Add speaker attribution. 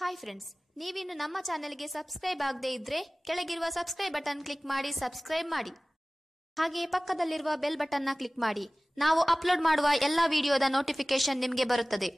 Speaker 1: Hi friends ನೀವಿನ್ನು ನಮ್ಮ ಚಾನೆಲ್ಗೆ ಸಬ್ಸ್ಕ್ರೈಬ್ ಆಗದೇ ಇದ್ರೆ ಕೆಳಗಿರುವ ಸಬ್ಸ್ಕ್ರೈಬ್ ಬಟನ್ ಕ್ಲಿಕ್ ಮಾಡಿ ಸಬ್ಸ್ಕ್ರೈಬ್ ಮಾಡಿ. ಹಾಗೆಯೇ ಪಕ್ಕದಲ್ಲಿರುವ ಬೆಲ್ ಬಟನ್ನ ಕ್ಲಿಕ್ ಮಾಡಿ. ನಾವು ಅಪ್ಲೋಡ್ ಮಾಡುವ ಎಲ್ಲ ವಿಡಿಯೋದ ನೋಟಿಫಿಕೇಶನ್ ನಿಮಗೆ ಬರುತ್ತದೆ.